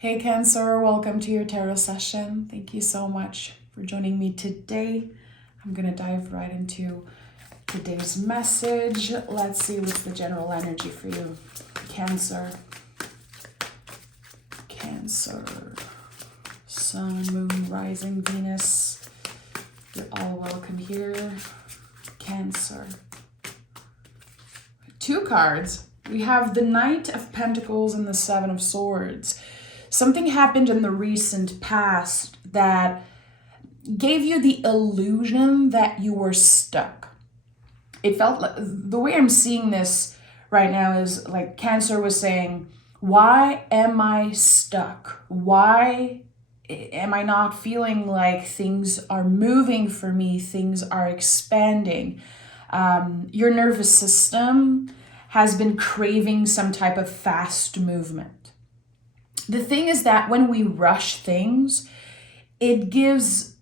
Hey Cancer, welcome to your tarot session. Thank you so much for joining me today. I'm going to dive right into today's message. Let's see what's the general energy for you. Cancer. Cancer. Sun, Moon, Rising, Venus. You're all welcome here. Cancer. Two cards. We have the Knight of Pentacles and the Seven of Swords. Something happened in the recent past that gave you the illusion that you were stuck. It felt like, the way I'm seeing this right now is like Cancer was saying, why am I stuck? Why am I not feeling like things are moving for me? Things are expanding. Your nervous system has been craving some type of fast movement. The thing is that when we rush things, it gives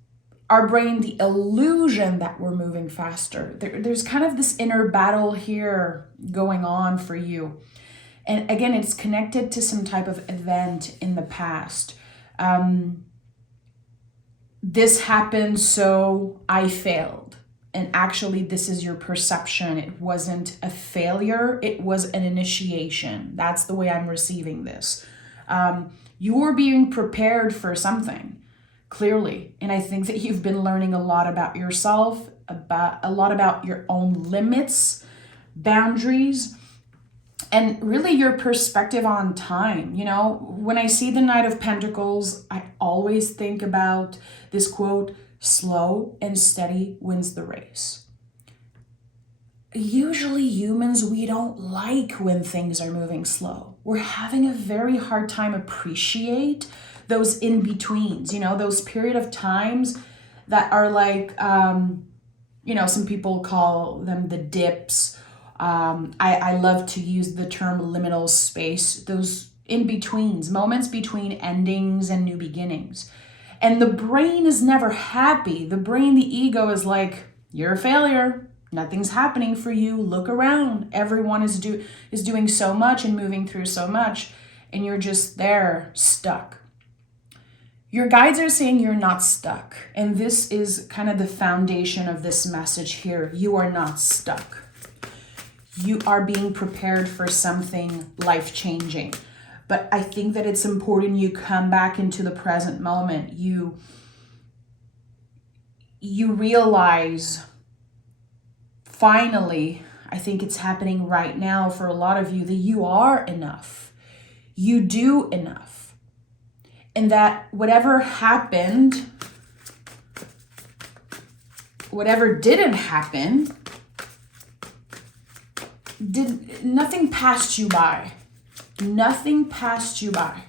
our brain the illusion that we're moving faster. There's kind of this inner battle here going on for you. And again, it's connected to some type of event in the past. This happened, so I failed. And actually, this is your perception. It wasn't a failure. It was an initiation. That's the way I'm receiving this. You're being prepared for something, clearly. And I think that you've been learning a lot about yourself, a lot about your own limits, boundaries, and really your perspective on time. You know, when I see the Knight of Pentacles, I always think about this quote, slow and steady wins the race. Usually humans, we don't like when things are moving slow. We're having a very hard time appreciate those in-betweens, those period of times that are like, some people call them the dips. I love to use the term liminal space, those in-betweens, moments between endings and new beginnings. And the brain is never happy. The brain, the ego is like, you're a failure. Nothing's happening for you. Look around. Everyone is doing so much and moving through so much, and you're just there, stuck. Your guides are saying you're not stuck, and this is kind of the foundation of this message here. You are not stuck. You are being prepared for something life-changing. But I think that it's important you come back into the present moment. You realize, finally, I think it's happening right now for a lot of you, that you are enough. You do enough. And that whatever happened, whatever didn't happen, nothing passed you by. Nothing passed you by.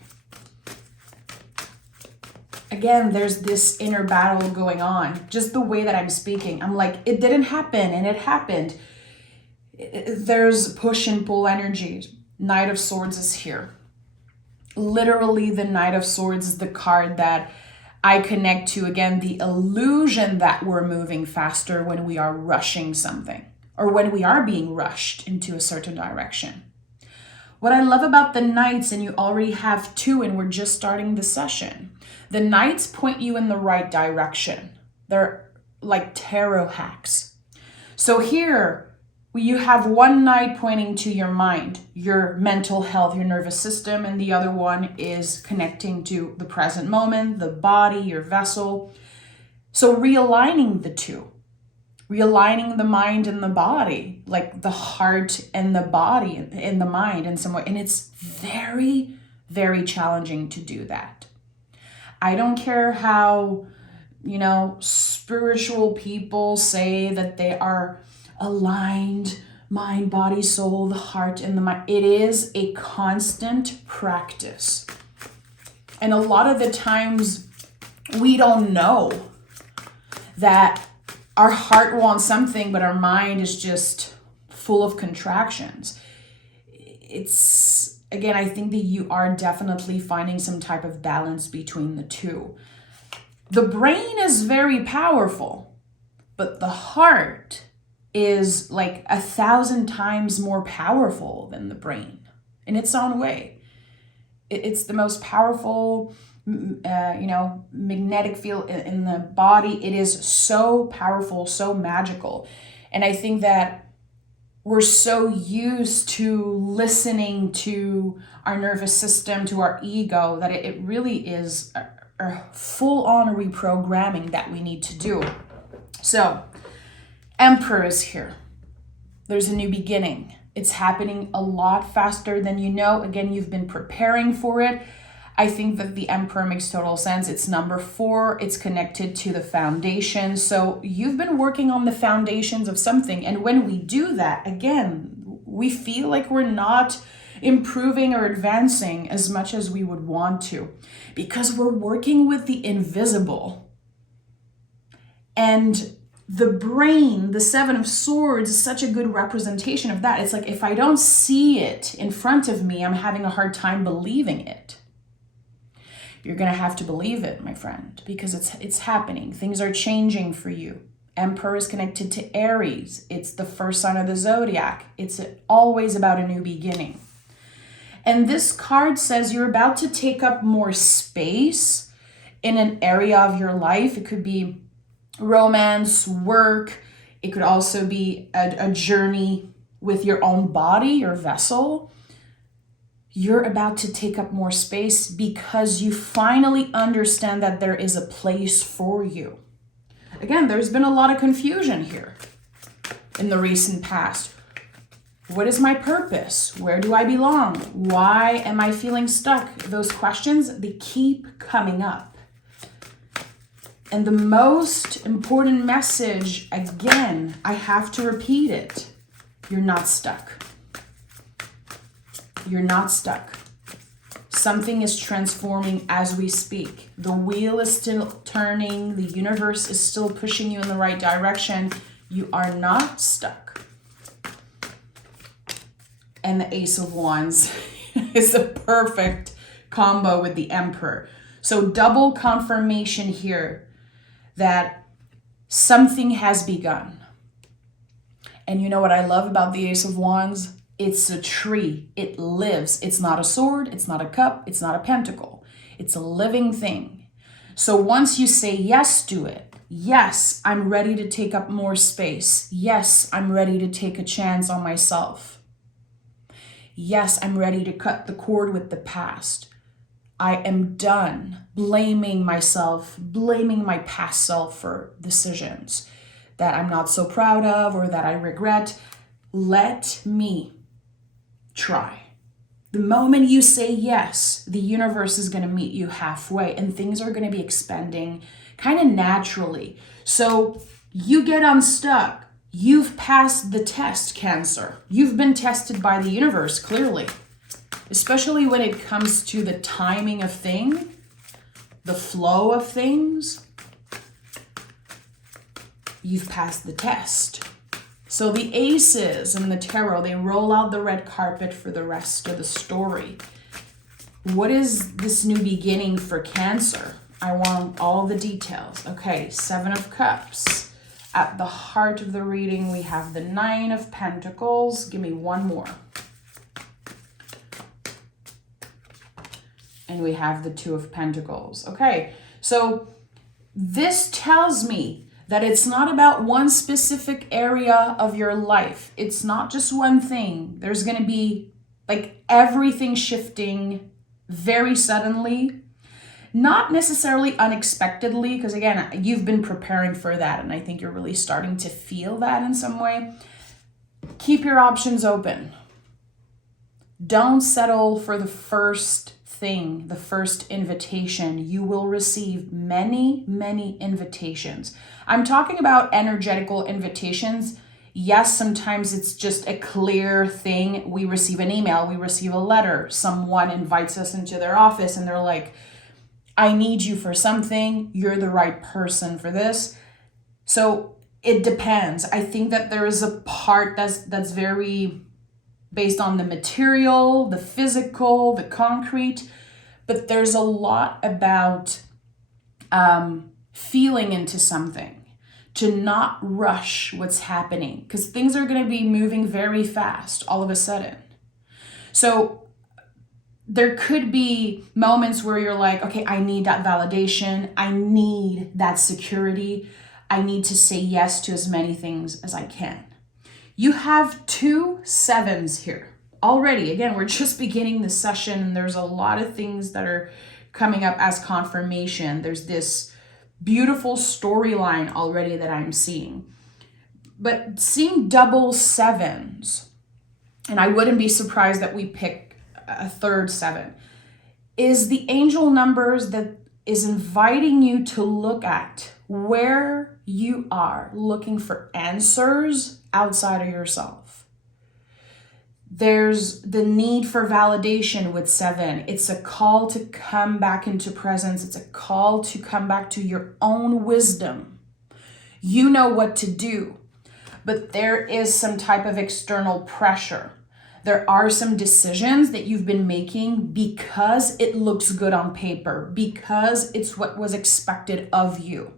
Again, there's this inner battle going on. Just the way that I'm speaking. I'm like, it didn't happen and it happened. There's push and pull energies. Knight of Swords is here. Literally, the Knight of Swords is the card that I connect to. Again, the illusion that we're moving faster when we are rushing something or when we are being rushed into a certain direction. What I love about the Knights, and you already have two, and we're just starting the session, the Knights point you in the right direction. They're like tarot hacks. So here, you have one Knight pointing to your mind, your mental health, your nervous system, and the other one is connecting to the present moment, the body, your vessel. So realigning the two. Realigning the mind and the body, like the heart and the body and the mind in some way. And it's very, very challenging to do that. I don't care how, spiritual people say that they are aligned, mind, body, soul, the heart, and the mind. It is a constant practice. And a lot of the times we don't know that our heart wants something, but our mind is just full of contractions. It's, again, I think that you are definitely finding some type of balance between the two. The brain is very powerful, but the heart is like 1,000 times more powerful than the brain in its own way. It's the most powerful, magnetic field in the body. It is so powerful, so magical. And I think that we're so used to listening to our nervous system, to our ego, that it really is a full-on reprogramming that we need to do. So, Emperor is here. There's a new beginning. It's happening a lot faster than you know. Again, you've been preparing for it. I think that the Emperor makes total sense. It's number 4. It's connected to the foundation. So you've been working on the foundations of something. And when we do that, again, we feel like we're not improving or advancing as much as we would want to, because we're working with the invisible. And the brain, the 7 of Swords, is such a good representation of that. It's like, if I don't see it in front of me, I'm having a hard time believing it. You're going to have to believe it, my friend, because it's happening. Things are changing for you. Emperor is connected to Aries. It's the first sign of the zodiac. It's always about a new beginning. And this card says you're about to take up more space in an area of your life. It could be romance, work. It could also be a journey with your own body, your vessel. You're about to take up more space because you finally understand that there is a place for you. Again, there's been a lot of confusion here in the recent past. What is my purpose? Where do I belong? Why am I feeling stuck? Those questions, they keep coming up. And the most important message, again, I have to repeat it. You're not stuck. You're not stuck. Something is transforming as we speak. The wheel is still turning. The universe is still pushing you in the right direction. You are not stuck. And the Ace of Wands is a perfect combo with the Emperor. So double confirmation here that something has begun. And you know what I love about the Ace of Wands? It's a tree. It lives. It's not a sword. It's not a cup. It's not a pentacle. It's a living thing. So once you say yes to it, yes, I'm ready to take up more space. Yes, I'm ready to take a chance on myself. Yes, I'm ready to cut the cord with the past. I am done blaming myself, blaming my past self for decisions that I'm not so proud of or that I regret. Let me try. The moment you say yes, the universe is going to meet you halfway and things are going to be expanding kind of naturally. So you get unstuck. You've passed the test, Cancer. You've been tested by the universe, clearly. Especially when it comes to the timing of things, the flow of things. You've passed the test. So the aces in the tarot, they roll out the red carpet for the rest of the story. What is this new beginning for Cancer? I want all the details. Okay, 7 of Cups. At the heart of the reading, we have the 9 of Pentacles. Give me one more. And we have the 2 of Pentacles. Okay, so this tells me that it's not about one specific area of your life. It's not just one thing. There's going to be like everything shifting very suddenly, not necessarily unexpectedly, because again, you've been preparing for that, and I think you're really starting to feel that in some way. Keep your options open. Don't settle for the first thing, the first invitation. You will receive many, many invitations. I'm talking about energetical invitations. Yes, sometimes it's just a clear thing. We receive an email, we receive a letter, someone invites us into their office and they're like, I need you for something. You're the right person for this. So it depends. I think that there is a part that's very based on the material, the physical, the concrete, but there's a lot about feeling into something, to not rush what's happening, because things are going to be moving very fast all of a sudden. So there could be moments where you're like, okay, I need that validation. I need that security. I need to say yes to as many things as I can. You have 2 7s here already. Again, we're just beginning the session and there's a lot of things that are coming up as confirmation. There's this beautiful storyline already that I'm seeing. But seeing double 7s, and I wouldn't be surprised that we pick a third 7, is the angel numbers that is inviting you to look at where you are looking for answers outside of yourself. There's the need for validation with 7. It's a call to come back into presence. It's a call to come back to your own wisdom. You know what to do, but there is some type of external pressure. There are some decisions that you've been making because it looks good on paper, because it's what was expected of you.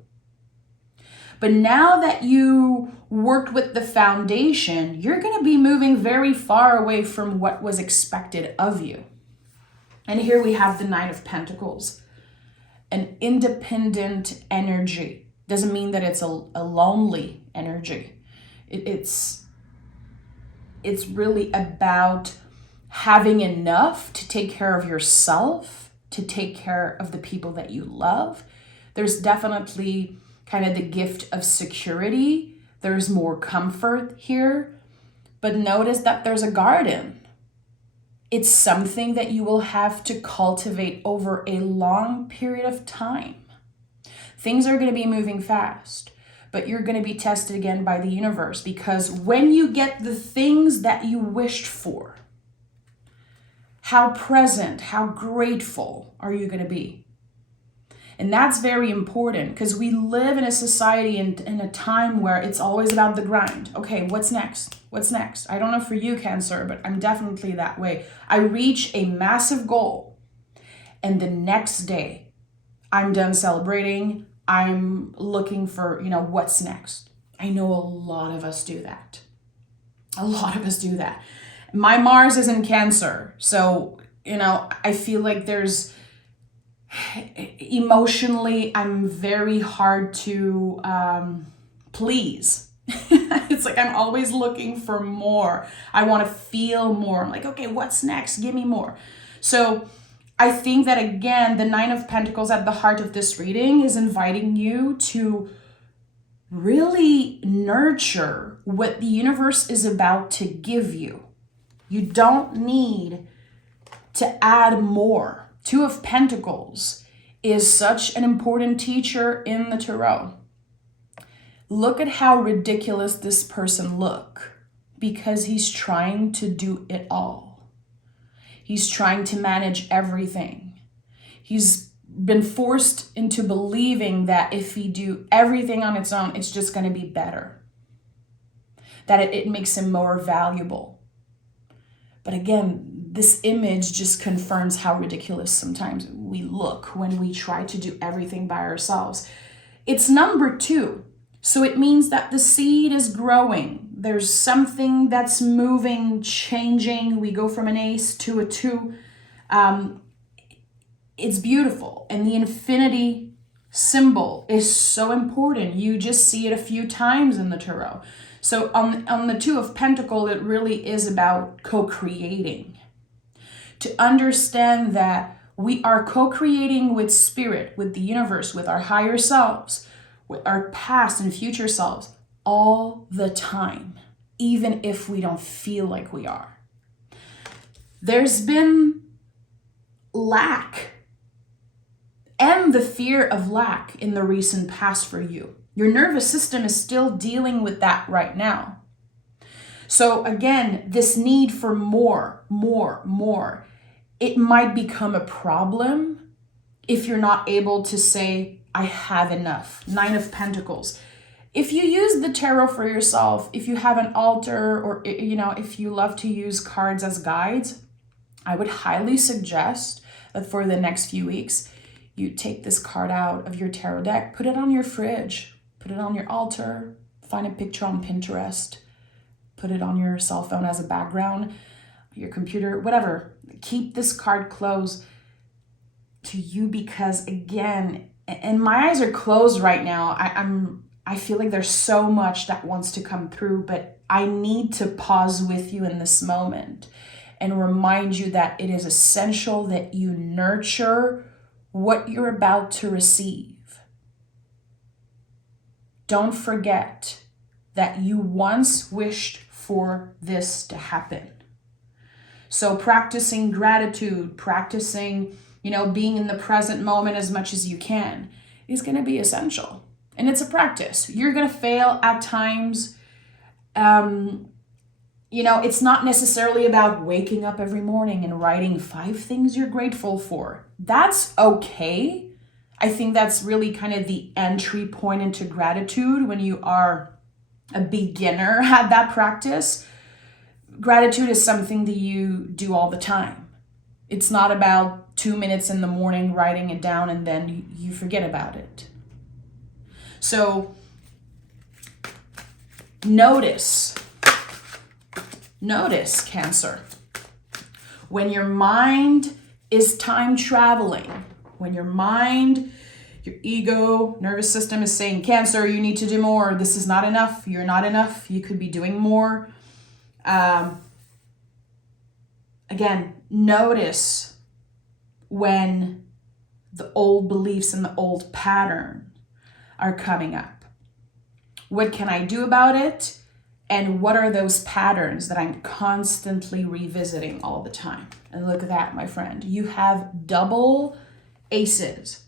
But now that you worked with the foundation, you're going to be moving very far away from what was expected of you. And here we have the 9 of Pentacles, an independent energy. Doesn't mean that it's a lonely energy. It's really about having enough to take care of yourself, to take care of the people that you love. There's definitely kind of the gift of security. There's more comfort here. But notice that there's a garden. It's something that you will have to cultivate over a long period of time. Things are going to be moving fast, but you're going to be tested again by the universe, because when you get the things that you wished for, how present, how grateful are you going to be? And that's very important, because we live in a society and in a time where it's always about the grind. Okay, what's next? What's next? I don't know for you, Cancer, but I'm definitely that way. I reach a massive goal, and the next day, I'm done celebrating. I'm looking for, what's next. I know a lot of us do that. A lot of us do that. My Mars is in Cancer. So, I feel like there's emotionally, I'm very hard to please. It's like I'm always looking for more. I want to feel more. I'm like, okay, what's next? Give me more. So I think that, again, the 9 of Pentacles at the heart of this reading is inviting you to really nurture what the universe is about to give you. You don't need to add more. 2 of Pentacles is such an important teacher in the tarot. Look at how ridiculous this person look, because he's trying to do it all. He's trying to manage everything. He's been forced into believing that if he do everything on its own, it's just going to be better. That it makes him more valuable. But again, this image just confirms how ridiculous sometimes we look when we try to do everything by ourselves. It's number 2. So it means that the seed is growing. There's something that's moving, changing. We go from an ace to a 2. It's beautiful. And the infinity symbol is so important. You just see it a few times in the tarot. So on the 2 of Pentacles, it really is about co-creating. To understand that we are co-creating with spirit, with the universe, with our higher selves, with our past and future selves all the time, even if we don't feel like we are. There's been lack and the fear of lack in the recent past for you. Your nervous system is still dealing with that right now. So again, this need for more, it might become a problem if you're not able to say, I have enough. 9 of Pentacles. If you use the tarot for yourself, if you have an altar, or if you love to use cards as guides, I would highly suggest that for the next few weeks, you take this card out of your tarot deck, put it on your fridge, put it on your altar, find a picture on Pinterest, put it on your cell phone as a background. your computer, whatever. Keep this card close to you, because again, and my eyes are closed right now. I feel like there's so much that wants to come through, but I need to pause with you in this moment and remind you that it is essential that you nurture what you're about to receive. Don't forget that you once wished for this to happen. So practicing gratitude, practicing, being in the present moment as much as you can is going to be essential. And it's a practice. You're going to fail at times. It's not necessarily about waking up every morning and writing 5 things you're grateful for. That's okay. I think that's really kind of the entry point into gratitude when you are a beginner at that practice. Gratitude is something that you do all the time. It's not about 2 minutes in the morning writing it down and then you forget about it. So notice, Cancer, when your mind is time traveling, when your mind, your ego, nervous system is saying, Cancer, you need to do more. This is not enough. You're not enough. You could be doing more. Again, notice when the old beliefs and the old pattern are coming up. What can I do about it? And what are those patterns that I'm constantly revisiting all the time? And look at that, my friend. You have double aces.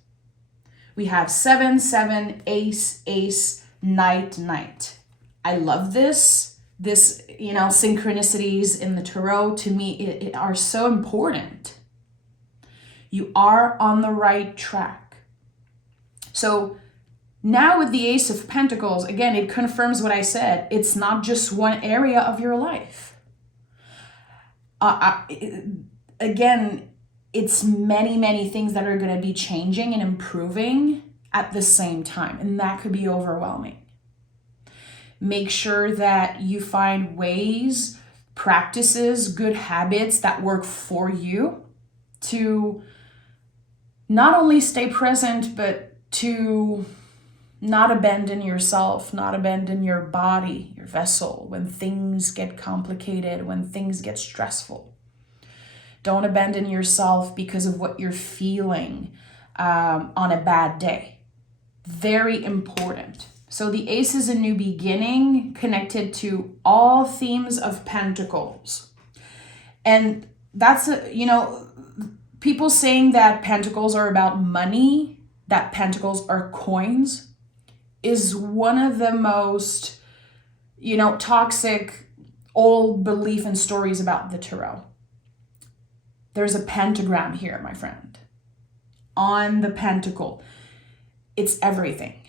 We have 7, 7, ace, ace, knight, knight. I love this. Synchronicities in the tarot, to me, it are so important. You are on the right track. So now with the Ace of Pentacles, again, it confirms what I said. It's not just one area of your life. Again, it's many, many things that are going to be changing and improving at the same time. And that could be overwhelming. Make sure that you find ways, practices, good habits that work for you to not only stay present, but to not abandon yourself, not abandon your body, your vessel, when things get complicated, when things get stressful. Don't abandon yourself because of what you're feeling on a bad day. Very important. So the Ace is a new beginning connected to all themes of Pentacles. And that's, people saying that Pentacles are about money, that Pentacles are coins, is one of the most, toxic old belief and stories about the tarot. There's a pentagram here, my friend. On the pentacle. It's everything.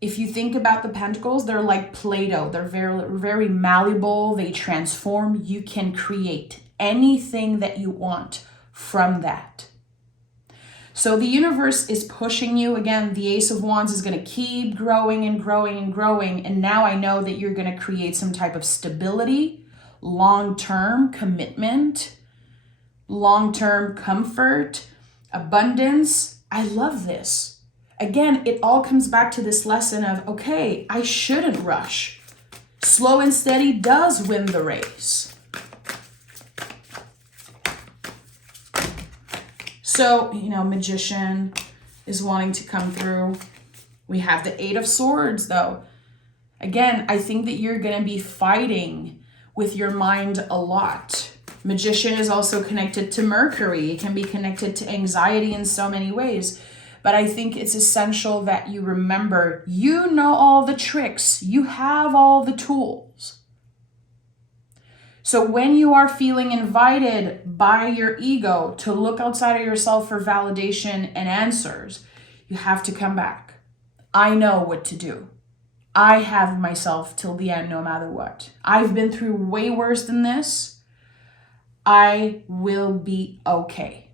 If you think about the pentacles, they're like Play-Doh. They're very, very malleable. They transform. You can create anything that you want from that. So the universe is pushing you. Again, the Ace of Wands is going to keep growing and growing and growing. And now I know that you're going to create some type of stability, long-term commitment, long-term comfort, abundance. I love this. Again, it all comes back to this lesson of, okay, I shouldn't rush. Slow and steady does win the race. So, Magician is wanting to come through. We have the 8 of Swords, though. Again, I think that you're going to be fighting with your mind a lot. Magician is also connected to Mercury. It can be connected to anxiety in so many ways. But I think it's essential that you remember, you know all the tricks. You have all the tools. So when you are feeling invited by your ego to look outside of yourself for validation and answers, you have to come back. I know what to do. I have myself till the end no matter what. I've been through way worse than this. I will be okay.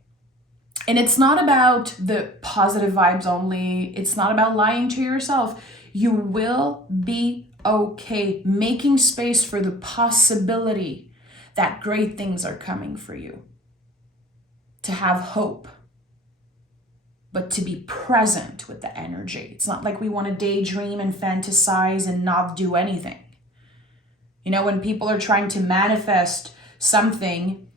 And it's not about the positive vibes only. It's not about lying to yourself. You will be okay. Making space for the possibility that great things are coming for you. To have hope, but to be present with the energy. It's not like we want to daydream and fantasize and not do anything. You know, when people are trying to manifest something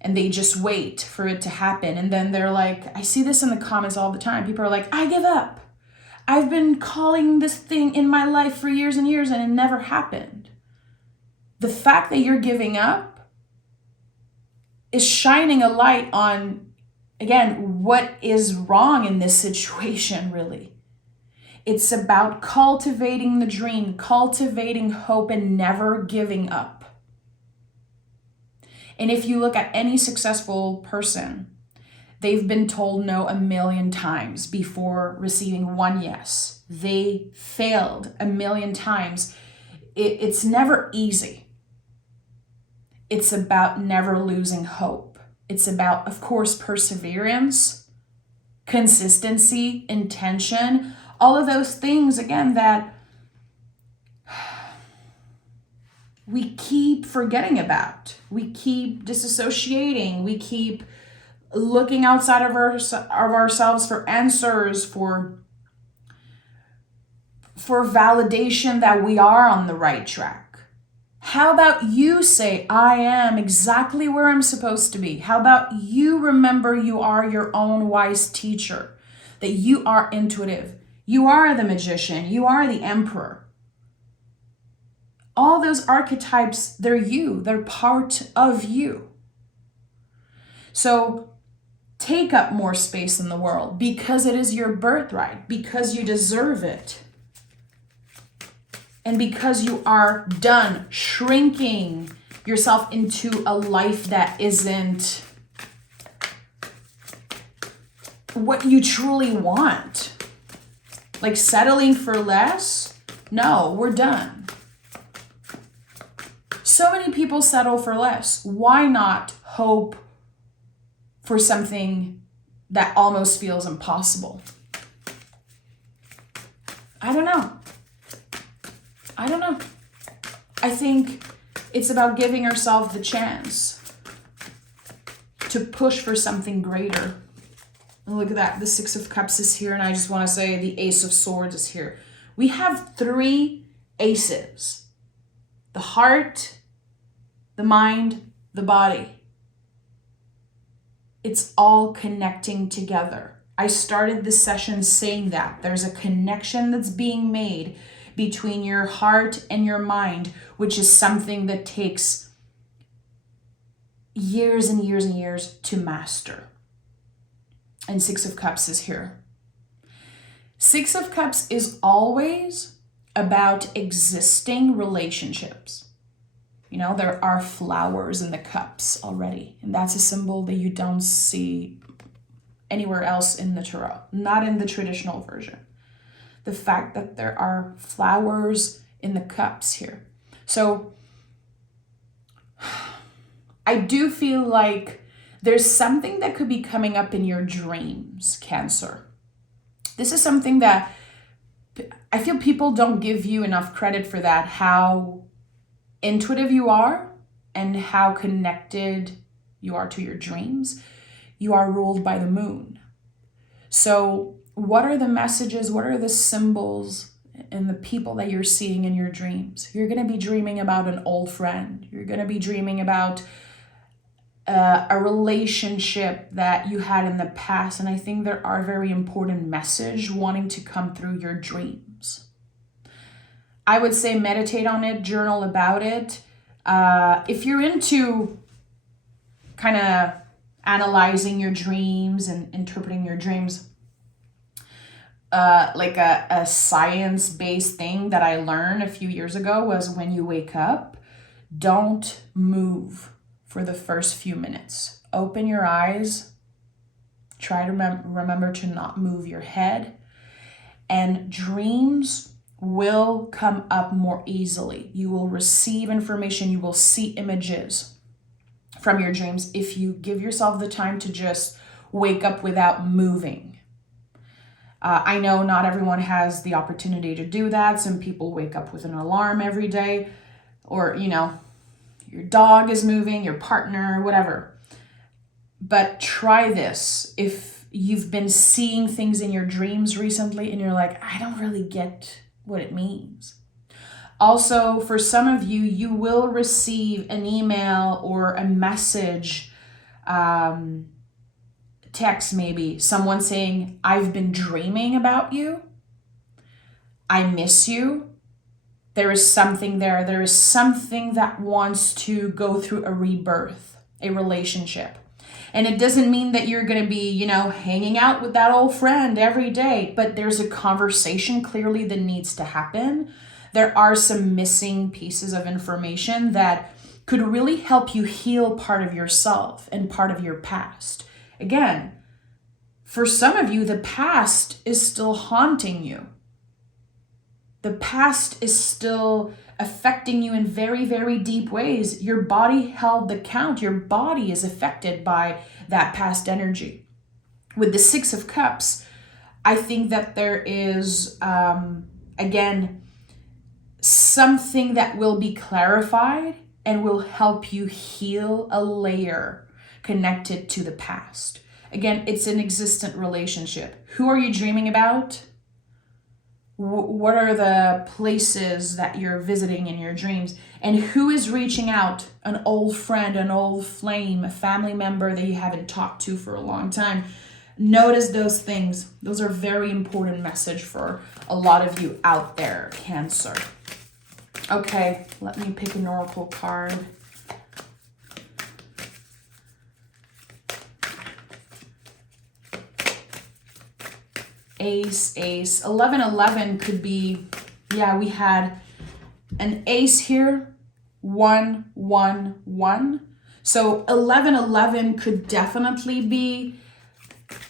and they just wait for it to happen, and then they're like, I see this in the comments all the time. People are like, I give up. I've been calling this thing in my life for years and years and it never happened. The fact that you're giving up is shining a light on, again, what is wrong in this situation, really. It's about cultivating the dream, cultivating hope, and never giving up. And if you look at any successful person, they've been told no a million times before receiving one yes. They failed a million times. It's never easy. It's about never losing hope. It's about, of course, perseverance, consistency, intention, all of those things, again, that we keep forgetting about. We keep disassociating. We keep looking outside of ourselves for answers, for validation that we are on the right track. How about you say, I am exactly where I'm supposed to be? How about you remember you are your own wise teacher, that you are intuitive, you are the magician, you are the emperor. All those archetypes, they're you, they're part of you. So take up more space in the world because it is your birthright, because you deserve it. And because you are done shrinking yourself into a life that isn't what you truly want. Like settling for less? No, we're done. So many people settle for less. Why not hope for something that almost feels impossible? I don't know. I think it's about giving ourselves the chance to push for something greater. And look at that. The Six of Cups is here, and I just want to say the Ace of Swords is here. We have 3 aces. The heart, the mind, the body. It's all connecting together. I started this session saying that there's a connection that's being made between your heart and your mind, which is something that takes years and years and years to master. And Six of Cups is here. Six of Cups is always about existing relationships. You know, there are flowers in the cups already, and that's a symbol that you don't see anywhere else in the tarot, not in the traditional version. The fact that there are flowers in the cups here. So I do feel like there's something that could be coming up in your dreams, Cancer. This is something that I feel people don't give you enough credit for, that, how intuitive you are and how connected you are to your dreams. You are ruled by the moon. So what are the messages? What are the symbols and the people that you're seeing in your dreams? You're going to be dreaming about an old friend. You're going to be dreaming about a relationship that you had in the past. And I think there are very important messages wanting to come through your dreams. I would say meditate on it, journal about it. If you're into kind of analyzing your dreams and interpreting your dreams, like a science-based thing that I learned a few years ago was when you wake up, don't move for the first few minutes. Open your eyes. Try to remember to not move your head. And dreams will come up more easily. You will receive information. You will see images from your dreams if you give yourself the time to just wake up without moving. I know not everyone has the opportunity to do that. Some people wake up with an alarm every day, or, your dog is moving, your partner, whatever. But try this. If you've been seeing things in your dreams recently and you're like, I don't really get what it means. Also, for some of you, you will receive an email or a message, text maybe, someone saying, I've been dreaming about you. I miss you. There is something there. There is something that wants to go through a rebirth, a relationship. And it doesn't mean that you're going to be, hanging out with that old friend every day, but there's a conversation clearly that needs to happen. There are some missing pieces of information that could really help you heal part of yourself and part of your past. Again, for some of you, the past is still haunting you. The past is still affecting you in very, very deep ways. Your body held the count. Your body is affected by that past energy. With the Six of Cups, I think that there is, again, something that will be clarified and will help you heal a layer connected to the past. Again, it's an existent relationship. Who are you dreaming about? What are the places that you're visiting in your dreams? And who is reaching out? An old friend, an old flame, a family member that you haven't talked to for a long time. Notice those things. Those are very important message for a lot of you out there, Cancer. Okay, let me pick an oracle card. Ace. 1111 could be, we had an ace here, 111. So 1111 could definitely be,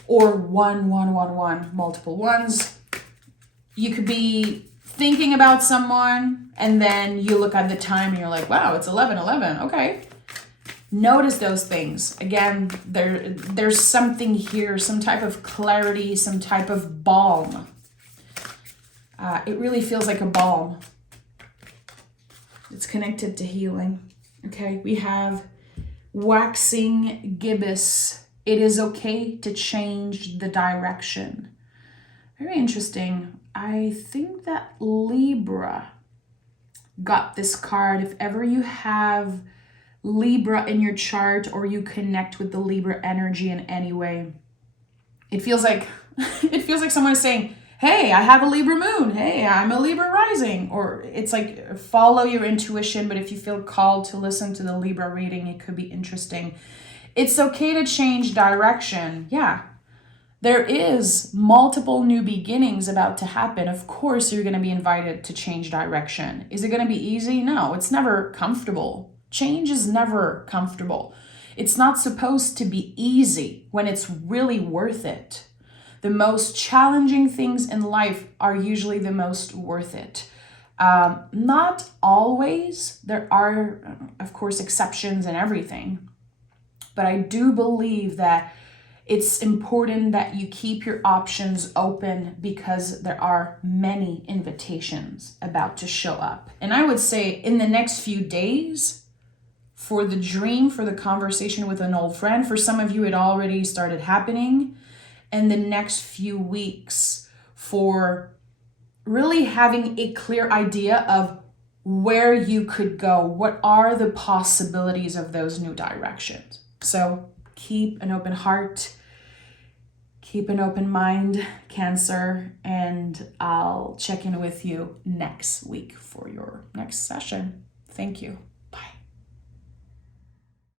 or 1111, multiple ones. You could be thinking about someone and then you look at the time and you're like, wow, it's 1111. Okay. Notice those things. Again, there's something here, some type of clarity, some type of balm. It really feels like a balm. It's connected to healing. Okay, we have waxing gibbous. It is okay to change the direction. Very interesting. I think that Libra got this card. If ever you have Libra in your chart or you connect with the Libra energy in any way, it feels like someone is saying, hey, I have a Libra moon. Hey, I'm a Libra rising. Or it's like, follow your intuition. But if you feel called to listen to the Libra reading, it could be interesting. It's okay to change direction. Yeah. There is multiple new beginnings about to happen. Of course, you're going to be invited to change direction. Is it going to be easy? No, it's never comfortable. Change is never comfortable. It's not supposed to be easy when it's really worth it. The most challenging things in life are usually the most worth it. Not always. There are, of course, exceptions and everything. But I do believe that it's important that you keep your options open because there are many invitations about to show up. And I would say in the next few days, for the dream, for the conversation with an old friend, for some of you, it already started happening. And the next few weeks for really having a clear idea of where you could go. What are the possibilities of those new directions? So keep an open heart, keep an open mind, Cancer, and I'll check in with you next week for your next session. Thank you.